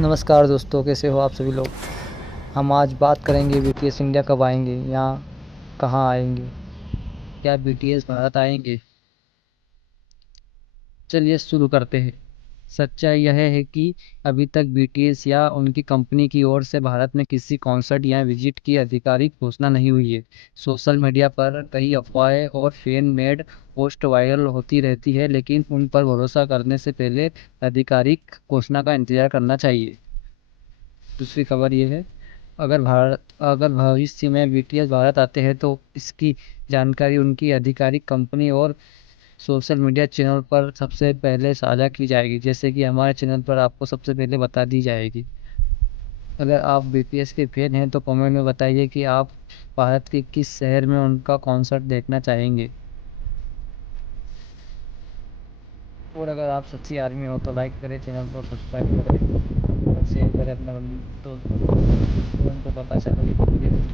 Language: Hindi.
नमस्कार दोस्तों, कैसे हो आप सभी लोग। हम आज बात करेंगे बीटीएस इंडिया कब आएंगे, यहाँ कहाँ आएंगे, क्या बीटीएस भारत आएंगे। चलिए शुरू करते हैं। सच्चाई यह है कि अभी तक बीटीएस या उनकी कंपनी की ओर से भारत में किसी कॉन्सर्ट या विजिट की आधिकारिक घोषणा नहीं हुई है। सोशल मीडिया पर कई अफवाहें और फैन मेड पोस्ट वायरल होती रहती है, लेकिन उन पर भरोसा करने से पहले आधिकारिक घोषणा का इंतजार करना चाहिए। दूसरी खबर ये है, अगर भविष्य में बीटीएस भारत आते हैं तो इसकी जानकारी उनकी आधिकारिक कंपनी और सोशल मीडिया चैनल पर सबसे पहले साझा की जाएगी, जैसे कि हमारे चैनल पर आपको सबसे पहले बता दी जाएगी। अगर आप बीटीएस के फैन हैं तो कमेंट में बताइए कि आप भारत के किस शहर में उनका कॉन्सर्ट देखना चाहेंगे। और अगर आप सच्ची आर्मी हो तो लाइक करें, चैनल को सब्सक्राइब करें और शेयर करें अपने दोस्तों को, उनको पता चले।